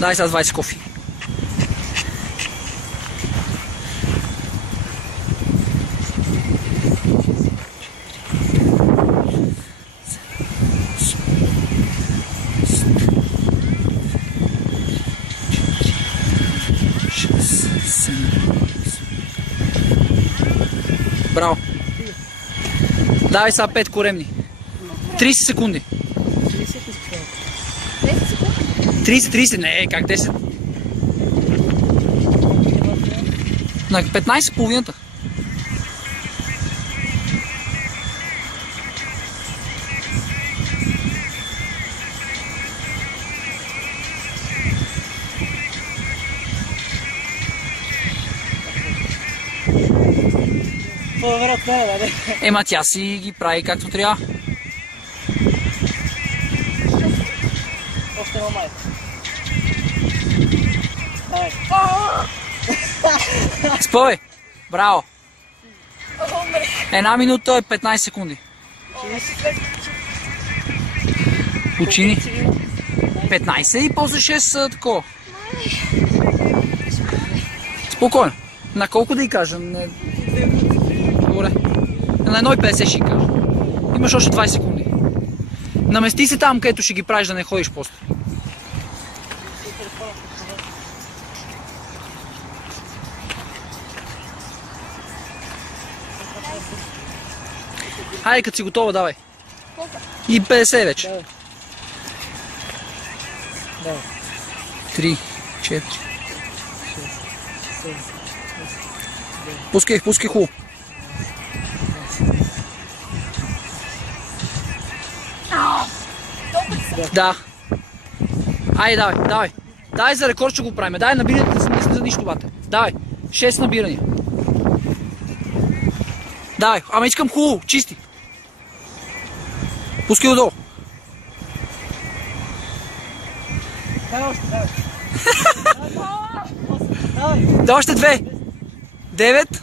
Дай сега 20 кофи. Браво. Давай сега 5 коремни. 30 секунди. 30, не, как 10? На 15 половината. Ема тя си ги прави както трябва. Още има май. Спой! Браво! 1 минута е 15 секунди. Учини. 15 и после 6 такова. Спокойно. На колко да й кажа? Добре. На 1,50 ще й кажа. Имаш още 20 секунди. Намести се там, където ще ги правиш, да не ходиш после. Хайде, като си готова, давай. И 50 вече. 3, 4. Пускай хубаво. Да. Айде, давай. Дай за рекорд ще го правим. Дай набирайте за нищо, бате. Давай. 6 набирания. Давай, ама искам хубаво, чисти. Пускай отдолу. Да, още 2. 9.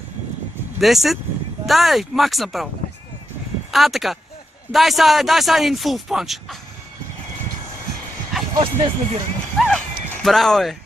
10. Дай, макс направо. Така. Дай сега един фул в панч. Още 10 набираме. Браво е.